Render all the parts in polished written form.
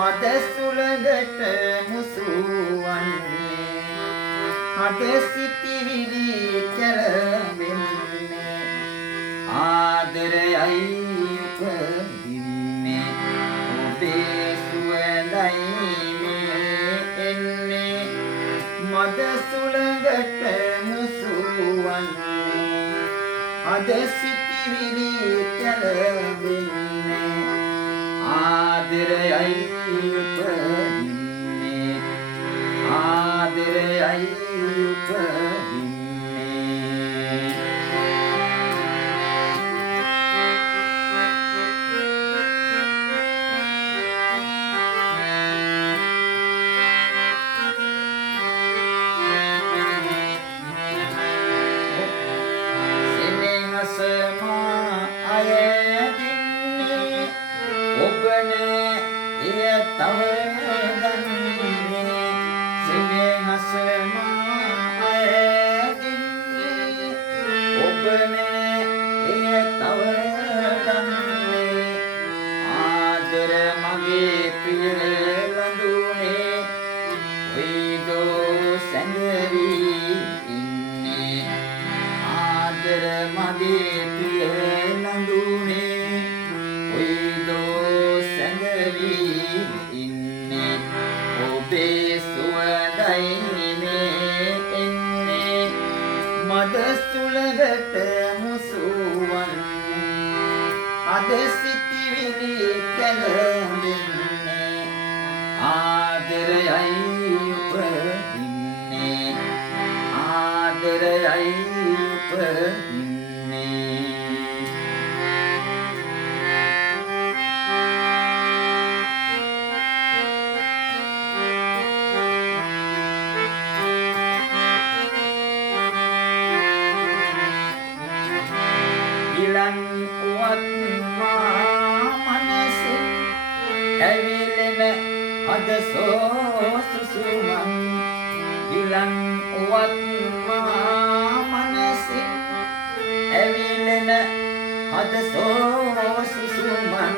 මද සුළඟට මුසුවන්නේ අද සිටිවිලි කැළඹෙන්නේ ආදරයයි උපදින්නේ ඔබේ සුවඳයි මේ එන්නේ මද සුළඟට මුසුවන්නේ අද සිටිවිලි කැළඹෙන්නේ ආදරයයි උපදින්නේ ආදරයයි උපදින්නේ සෙනෙහසමා අයදින්නේ ඔබනේ එය තව ගන්නේ සෙනෙහසමා අයදින්නේ ඔබනේ එය තව ගන්නේ ආදර මගේ ප්‍රිය ලඳුනේ ඔයිදෝ සැඟවි ඉන්නේ ආදර මගේ ප්‍රිය ලඳුනේ ඔයිදෝ සැඟවි ඉන්නේ ඔබේ සුවඳයි මේ එන්නේ මද සුළඟට මුසුවන්නේ අද සිටිවිලි කැළඹෙන්නේ ආදරයයි උපදින්නේ ආදරයයි උපදින්නේ ඉලන් උවත් මා මනසින් ඇවිලෙන අද සෝසුසුමන් ඉලන් උවත් මා මනසින් ඇවිලෙන අද සෝසුසුමන්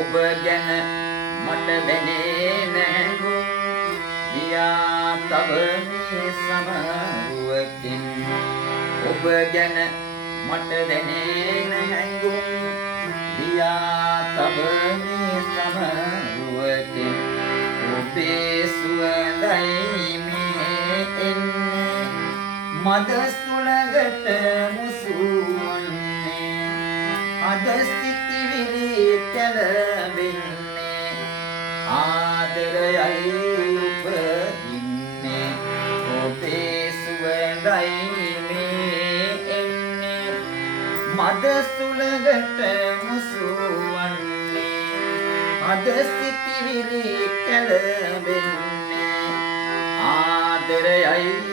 ඔබ ගැන මට දැනෙන හැඟුම් ගියා තව මේ සමරුවකින් ඔබ ගැන මට දැනෙන හැඟුම් ගියා තව මේ සමරුවකින් ඔබේ සුවඳයි මේ එන්නේ මද සුළඟට මුසුවන්නේ අද සිටිවිලි කැළඹෙන්නේ ආදරයයි උපදින්නේ ඔබේ සුවඳයි මේ එන්නේ මද සුළඟට මුසුවන්නේ අද සිටිවිලි කැළඹෙන්නේ ආදරයයි